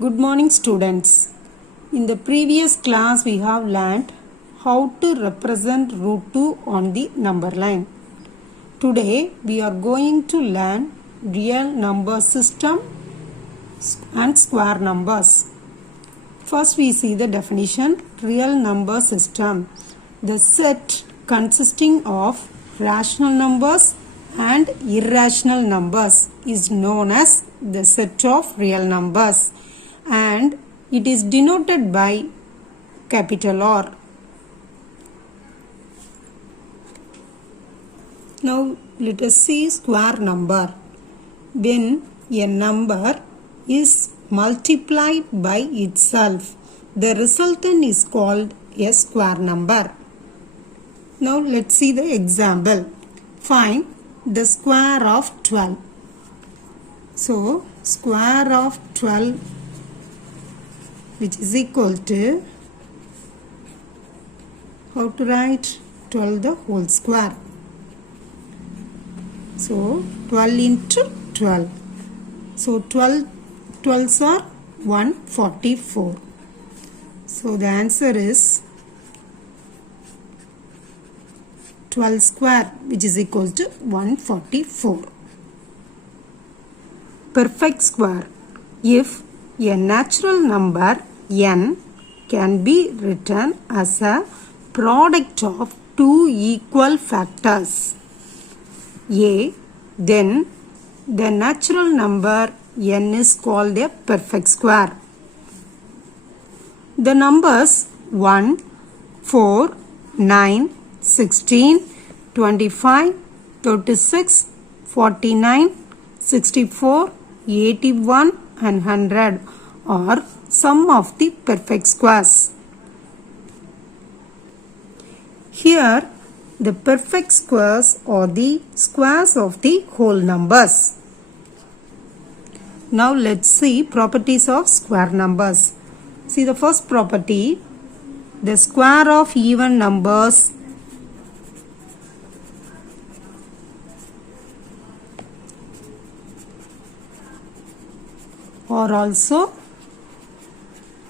Good morning, students. In the previous class we have learnt how to represent root 2 on the number line. Today we are going to learn real number system and square numbers. First we see the definition. Real number system, the set consisting of rational numbers and irrational numbers is known as the set of real numbers, and it is denoted by capital R. Now let us see square number. When a number is multiplied by itself, the resultant is called a square number. Now let's see the example. Find the square of 12. So square of 12, which is equal to, how to write 12 the whole square. So 12 into 12. So 12s are 144. So the answer is 12 square, which is equal to 144. Perfect square. If a natural number n can be written as a product of two equal factors a, then the natural number n is called a perfect square. The numbers 1, 4, 9, 16, 25, 36, 49, 64, 81 and 100 are some of the perfect squares. Here the perfect squares are the squares of the whole numbers. Now let's see properties of square numbers. See the first property, the square of even numbers are also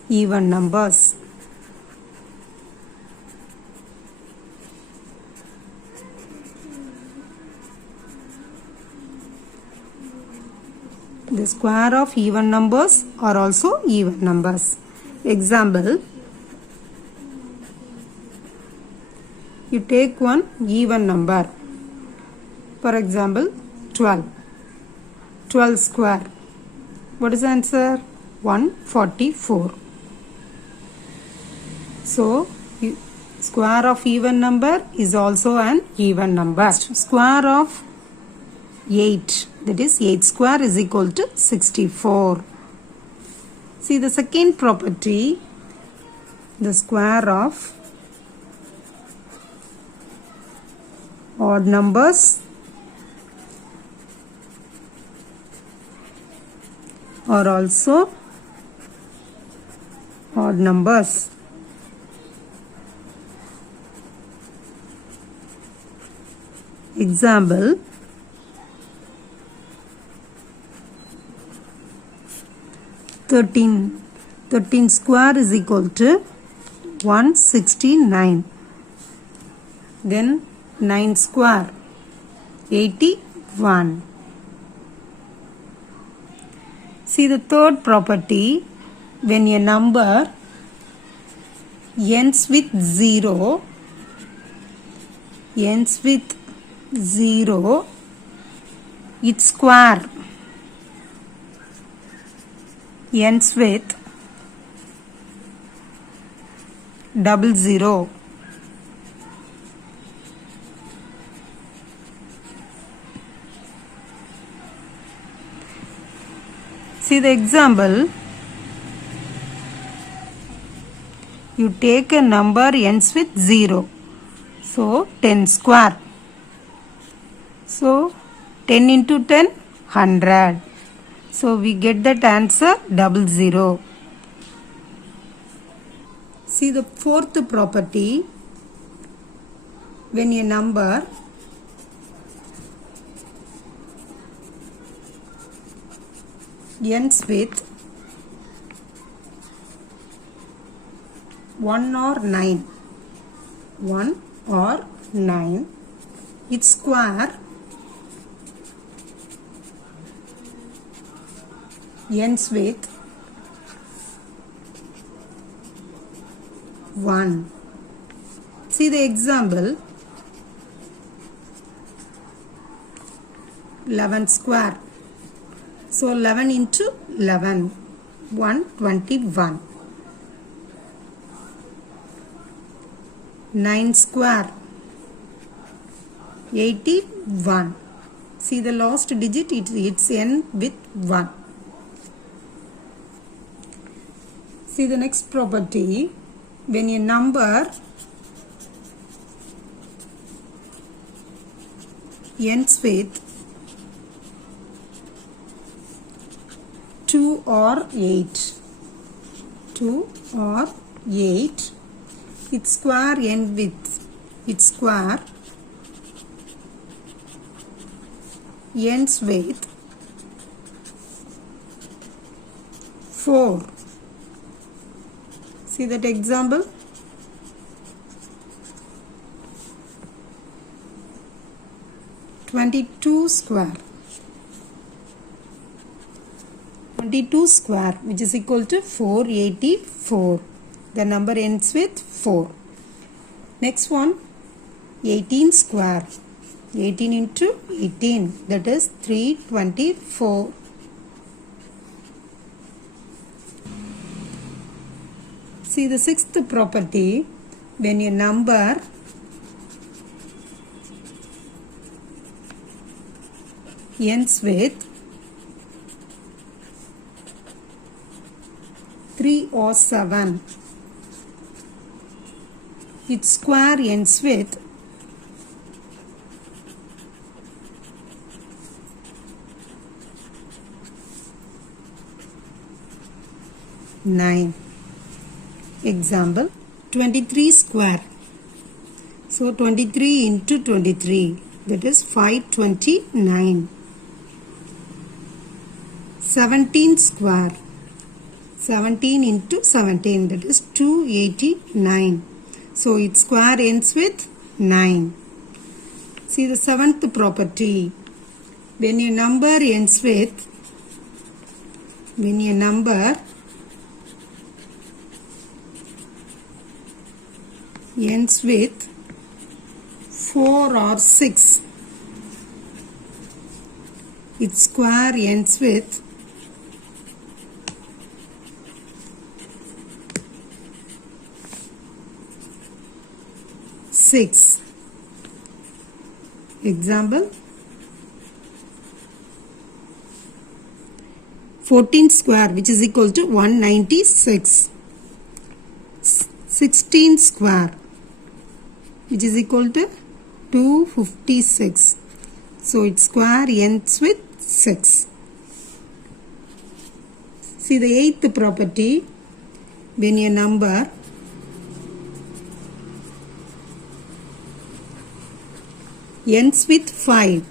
even numbers. The square of even numbers are also even numbers. Example, you take one even number. For example, 12. 12 square. What is the answer? 144. So, square of even number is also an even number. Square of 8, that is 8 square is equal to 64. See the second property, the square of odd numbers are also odd numbers. Example, 13 square is equal to 169. Then 9 square, 81. See the third property, when a number ends with 0, its square ends with 00. See the example, you take a number ends with 0. So 10 square. So 10 into 10, 100. So we get that answer 00. See the fourth property, when a number ends with 1 or 9. 1 or 9. Its square ends with 1. See the example. 11 square. So 11 into 11, 121. 9 square, 81. See the last digit, it's end with 1. See the next property. When a number ends with 2 or 8, 2 or 8, its square ends with 4. See that example. 22 square. 22 square, which is equal to 484. The number ends with 4. Next one, 18 square. 18 into 18, that is 324. See the sixth property. When a number ends with 3 or 7, its square ends with 9. Example, 23 square. So 23 into 23, that is 529. 17 square. 17 into 17, that is 289. So its square ends with 9. See the seventh property. When a number ends with 4 or 6, its square ends with 6. Example, 14 square, which is equal to 196. 16 square, which is equal to 256. So its square ends with 6. See the eighth property. When a number ends with 5,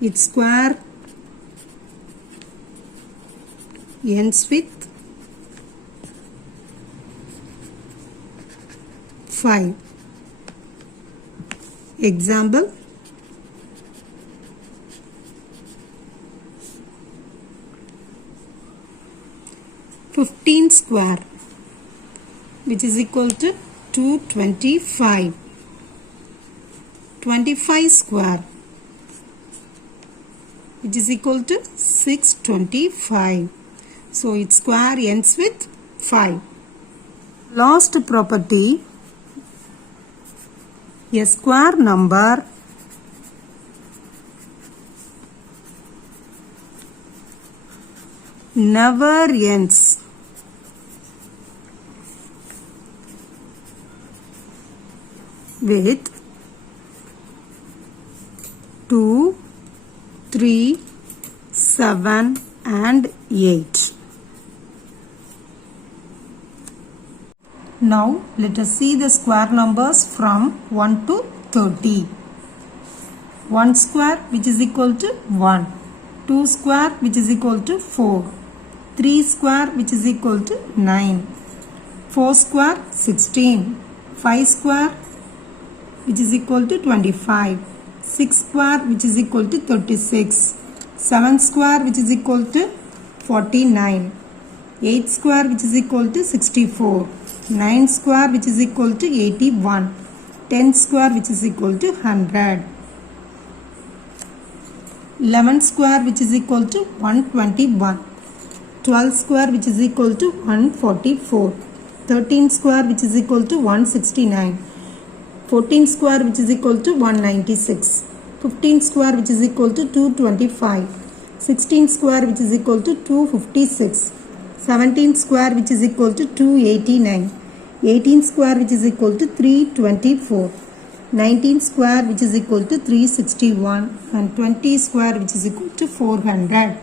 its square ends with 5. Example, 15 square, which is equal to 225. 25 square, which is equal to 625. So its square ends with 5. Last property, a square number never ends with 2, 3, 7 and 8. Now let us see the square numbers from 1 to 30. 1 square, which is equal to 1. 2 square, which is equal to 4. 3 square which is equal to 9. 4 square 16. 5 square which is equal to 25. 6 square which is equal to 36. 7 square which is equal to 49. 8 square which is equal to 64. 9 square which is equal to 81. 10 square which is equal to 100. 11 square which is equal to 121. 12 square which is equal to 144. 13 square which is equal to 169. 14 square which is equal to 196. 15 square which is equal to 225. 16 square which is equal to 256. 17 square which is equal to 289. 18 square which is equal to 324. 19 square which is equal to 361. And 20 square which is equal to 400.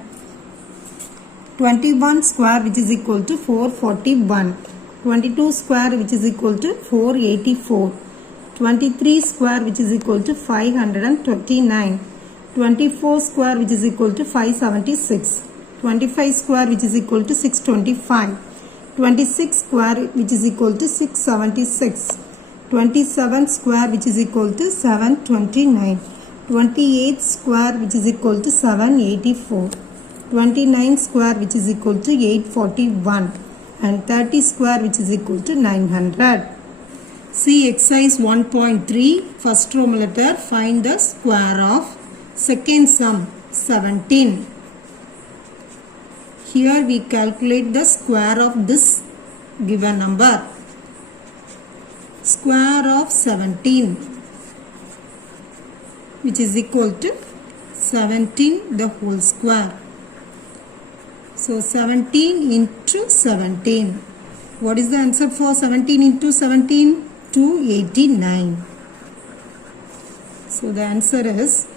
21 square which is equal to 441. 22 square which is equal to 484. 23 square which is equal to 529. 24 square which is equal to 576. 25 square which is equal to 625. 26 square which is equal to 676. 27 square which is equal to 729. 28 square which is equal to 784. 29 square which is equal to 841. And 30 square which is equal to 900. See exercise 1.3, first Roman letter, find the square of second sum 17. Here we calculate the square of this given number. Square of 17 which is equal to 17 the whole square. So 17 into 17. What is the answer for 17 into 17? 289. So the answer is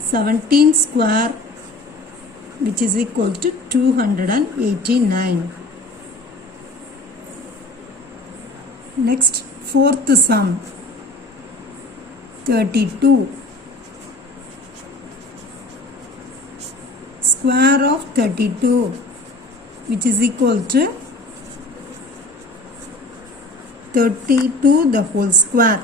17 square which is equal to 289. Next, fourth sum 32. Square of 32 which is equal to 32 the whole square,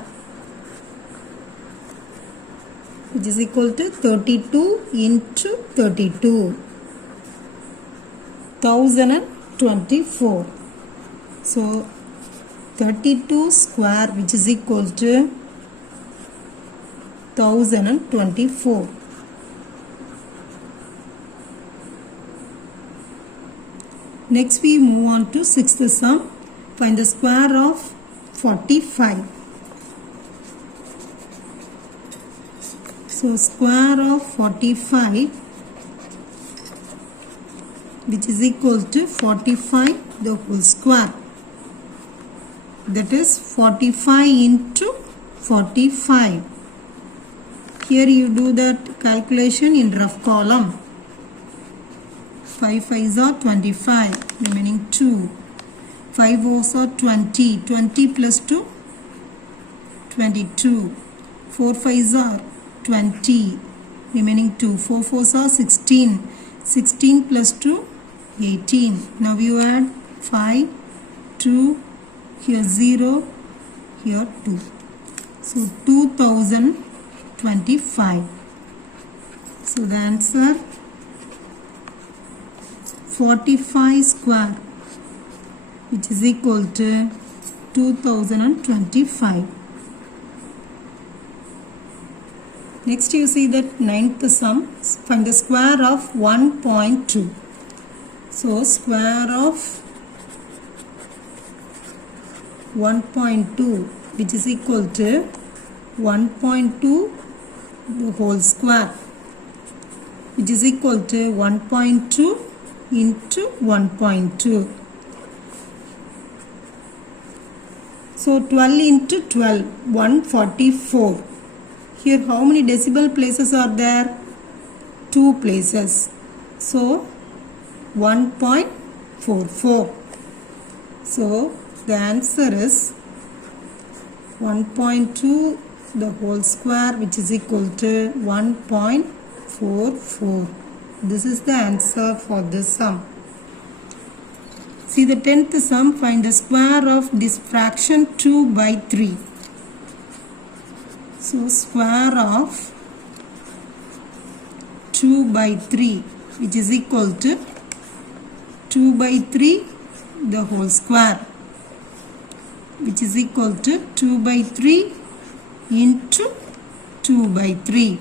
which is equal to 32 into 32, 1024. So 32 square which is equal to 1024. Next we move on to sixth sum. Find the square of 45. So square of 45 which is equal to 45 the whole square. That is 45 into 45. Here you do that calculation in rough column. 5 5s are 25, remaining 2. 5 4s are 20, 20 plus 2, 22. 4 5s are 20, remaining 2. 4 4s are 16, 16 plus 2, 18. Now you add 5, 2, here 0, here 2. So 2025. So the answer 45 square which is equal to 2025. Next you see that ninth sum. Find the square of 1.2. So square of 1.2 which is equal to 1.2 the whole square, which is equal to 1.2 into 1.2. So 12 into 12, 144. Here how many decimal places are there? 2 places. So 1.44. So the answer is 1.2 the whole square which is equal to 1.44. This is the answer for this sum. See the 10th sum. Find the square of this fraction 2 by 3. So square of 2 by 3, which is equal to 2 by 3 the whole square, which is equal to 2 by 3 into 2 by 3.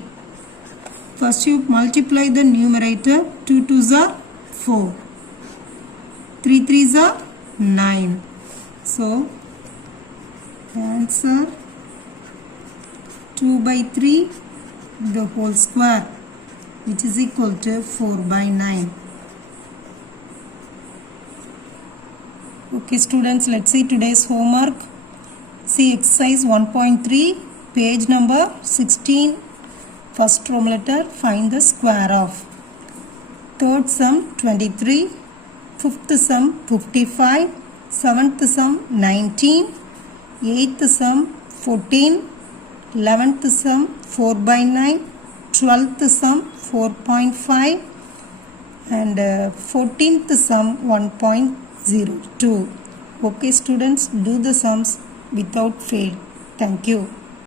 First you multiply the numerator. 2 2s are 4. 3 3s are 9. So answer 2 by 3 the whole square, which is equal to 4 by 9. Okay students, let's see today's homework. See exercise 1.3, page number 16. First row letter, find the square of. Third sum 23, fifth sum 55, seventh sum 19, eighth sum 14, 11th sum 4 by 9, 12th sum 4.5 and 14th sum 1.02. Okay students, do the sums without fail. Thank you.